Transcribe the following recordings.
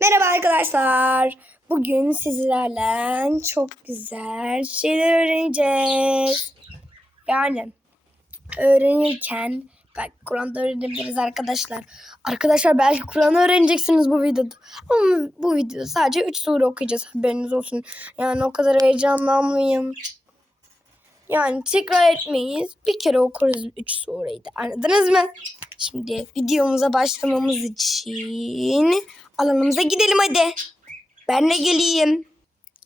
Merhaba arkadaşlar. Bugün sizlerle çok güzel şeyler öğreneceğiz. Yani öğrenirken belki Kur'an'da öğrenebiliriz arkadaşlar. Arkadaşlar belki Kur'an'ı öğreneceksiniz bu videoda. Ama bu videoda sadece 3 sure okuyacağız haberiniz olsun. Yani o kadar heyecanlanmayın. Yani tekrar etmeyiz. Bir kere okuruz 3 sureyi de. Anladınız mı? Şimdi videomuza başlamamız için alanımıza gidelim hadi. Ben de geleyim.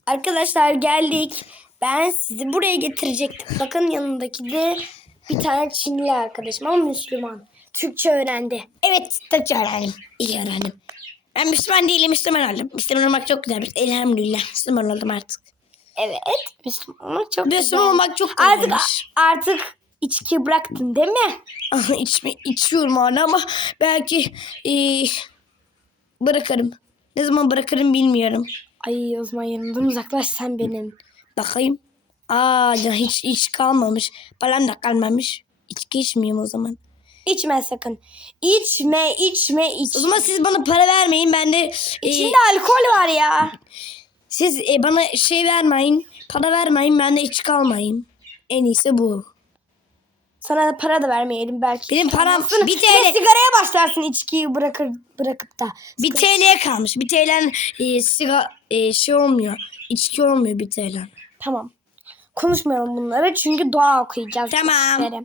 Arkadaşlar geldik. Ben sizi buraya getirecektim. Bakın yanındaki de bir tane Çinli arkadaşım ama Müslüman. Türkçe öğrendi. Evet, Türkçe öğrendim. İyi öğrendim. Ben Müslüman değilim, Müslüman oldum. Müslüman olmak çok güzelmiş. Elhamdülillah, Müslüman oldum artık. Evet. Müslüman olmak çok Müslüman güzel. olmak çok Artık, güzelmiş. artık içki bıraktın değil mi? İçme, içiyorum hala ama belki eee, bırakırım. Ne zaman bırakırım bilmiyorum. Ay o zaman yanımdan uzaklaş sen benim. Bakayım. Aa, ya hiç iç kalmamış. Param da kalmamış. İçki içmeyeyim o zaman. İçme sakın. İçme, içme, O içme. zaman siz bana para vermeyin. Ben de eee, İçinde alkol var ya. Siz e, bana şey vermeyin. Para vermeyin. Ben de iç kalmayayım. En iyisi bu. Sana da para da vermeyelim belki. Benim param Kalmasın. bir de TL. sigaraya başlarsın içkiyi bırakır bırakıp da. Bir TL'ye kalmış. Bir TL'nin e, siga, e, şey olmuyor. İçki olmuyor bir TL. Tamam. Konuşmayalım bunları çünkü dua okuyacağız. Tamam.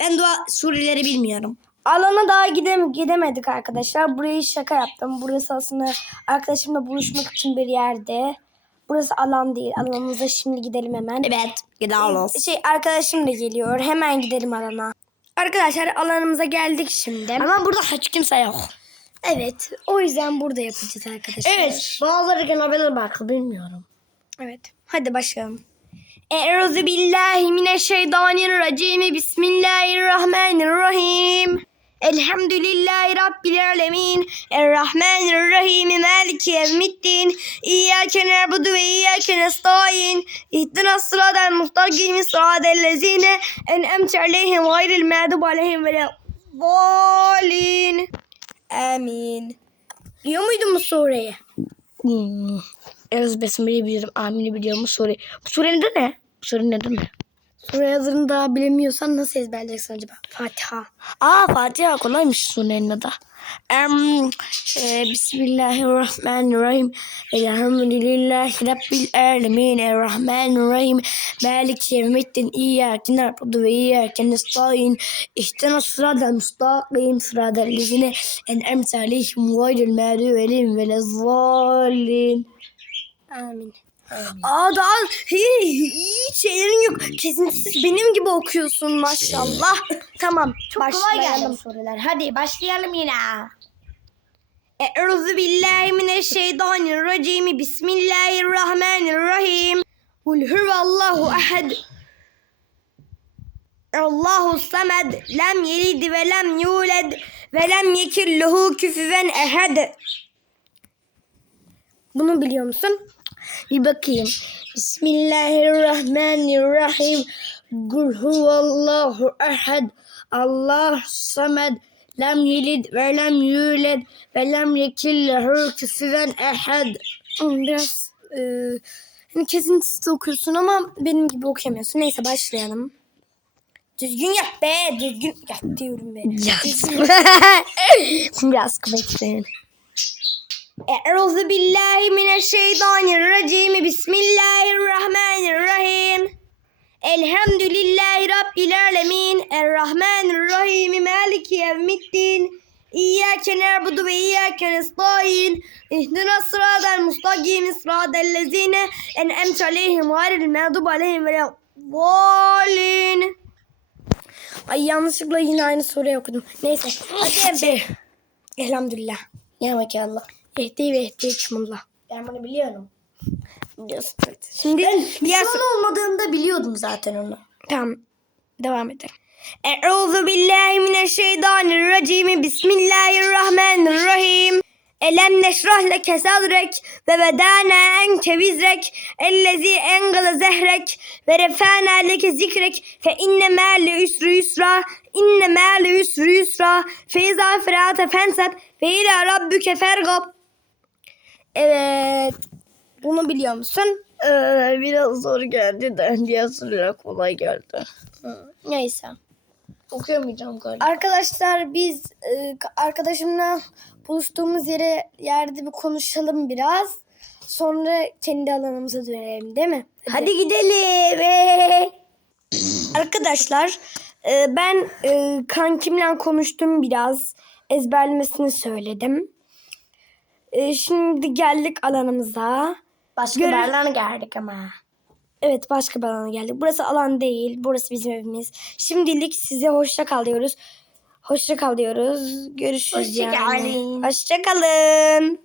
Ben dua sureleri bilmiyorum. Alana daha gidem gidemedik arkadaşlar. Burayı şaka yaptım. Burası aslında arkadaşımla buluşmak için bir yerde. Burası alan değil. Alanımıza şimdi gidelim hemen. Evet. Gidelim. Şey arkadaşım da geliyor. Hemen gidelim alana. Arkadaşlar alanımıza geldik şimdi. Ama burada hiç kimse yok. Evet. O yüzden burada yapacağız arkadaşlar. Evet. Bazıları gelebilir belki bilmiyorum. Evet. Hadi başlayalım. Euzu billahi mineşşeytanirracim. Bismillahirrahmanirrahim. Elhamdülillahi Rabbil alemin. Errahmanirrahim. Maliki yevmiddin. İyyâke na'budu ve iyyâke nestaîn. İhdinas sıratal mustakim sıratal lezîne en'emte aleyhim gayril mağdubi aleyhim ve lâddâlin. Amin. Biliyor muydun bu sureyi? Hmm. Ez besmeleyi biliyorum. Amin'i biliyorum. Bu sure. Bu surenin adı ne? Bu surenin adı ne? Sure yazarını daha bilemiyorsan nasıl ezberleyeceksin acaba? Fatiha. Aa Fatiha kolaymış surenin adı. Em, e, Bismillahirrahmanirrahim. Elhamdülillahi Rabbil alemin. Errahmanirrahim. Malik yevmiddin. İyyâke na'budu ve iyyâke nestaîn. İhtina sıradal mustakim. Sıradal lezine en'emte aleyhim gayril mağdubi ve lezzallin. Amin. Aa daha iyi, iyi şeylerin yok. Kesintisiz benim gibi okuyorsun maşallah. tamam. Çok kolay geldi bu sorular. Hadi başlayalım yine. Euzu billahi mineşşeytanirracim. Bismillahirrahmanirrahim. Kul huvallahu ehad. Allahu samed. Lem yelid ve lem yulad ve lem yekil lehu küfüven ehad. Bunu biliyor musun? Bir bakayım. Bismillahirrahmanirrahim. Kul huvallahu ehad. Allah samed. Lem yelid ve lem yulad ve lem yekil lehu küfüven ehad. Biraz e, hani kesintisiz okuyorsun ama benim gibi okuyamıyorsun. Neyse başlayalım. Düzgün yap be. Düzgün yap diyorum be. Düzgün- Biraz kıvırcık Euzu billahi mineşşeytanirracim. Bismillahirrahmanirrahim. Elhamdülillahi Rabbil alemin. Errahmanirrahim. Maliki yevmiddin. İyyâke na'budu ve iyyâke nestaîn. İhdina sıratal mustakim sıratal lezîne en'emte aleyhim gayril mağdubi aleyhim ve lezzâlin. Ay yanlışlıkla yine aynı soruyu okudum. Neyse. Hadi. Elhamdülillah. Ya maşallah. Ehdi ve ehdi hikmullah. Ben bunu biliyorum. Biliyorsun. Şimdi diğer Son olmadığında biliyordum zaten onu. Tamam. Devam edelim. Euzu billahi mineşşeytanirracim. Bismillahirrahmanirrahim. Elem neşrah leke sadrek ve vedana enke vizrek ellezi engale zehrek ve refana leke zikrek fe inne ma'le üsrü yusra inne ma'le üsrü yusra fe izâ ferâte fenseb fe ilâ rabbüke fergab Evet. Bunu biliyor musun? Ee, biraz zor geldi de diğer sorular kolay geldi. Neyse. Okuyamayacağım galiba. Arkadaşlar biz e, arkadaşımla buluştuğumuz yere yerde bir konuşalım biraz. Sonra kendi alanımıza dönelim değil mi? Hadi, gidelim. Arkadaşlar e, ben e, kankimle konuştum biraz. Ezberlemesini söyledim. E, şimdi geldik alanımıza. Başka Göre- yerlerine geldik ama. Evet başka bir alana geldik. Burası alan değil. Burası bizim evimiz. Şimdilik size hoşça kal diyoruz. Hoşça kal diyoruz. Görüşürüz Hoşça yani. kalın. Hoşça kalın.